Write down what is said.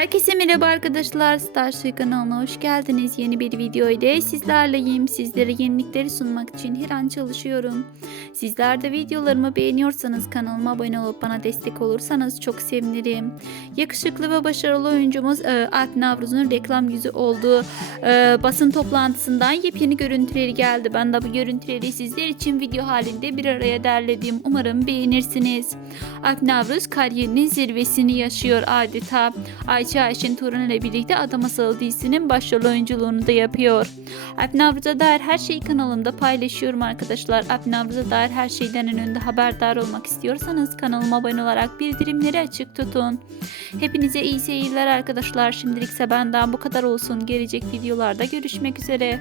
Herkese merhaba arkadaşlar. Starship kanalına hoş geldiniz. Yeni bir video ile sizlerleyim. Sizlere yenilikleri sunmak için her an çalışıyorum. Sizler de videolarımı beğeniyorsanız kanalıma abone olup bana destek olursanız çok sevinirim. Yakışıklı ve başarılı oyuncumuz e, Alp Navruz'un reklam yüzü olduğu e, basın toplantısından yepyeni görüntüleri geldi. Ben de bu görüntüleri sizler için video halinde bir araya derledim. Umarım beğenirsiniz. Alp Navruz kariyerinin zirvesini yaşıyor adeta. Ayça Ayşin Turan ile birlikte Adam Masalı dizisinin başrol oyunculuğunu da yapıyor. Alp Navruz'a dair her şeyi kanalımda paylaşıyorum arkadaşlar. Alp Navruz'a dair her şeyden en önde haberdar olmak istiyorsanız kanalıma abone olarak bildirimleri açık tutun. Hepinize iyi seyirler arkadaşlar. Şimdilikse benden bu kadar olsun. Gelecek videolarda görüşmek üzere.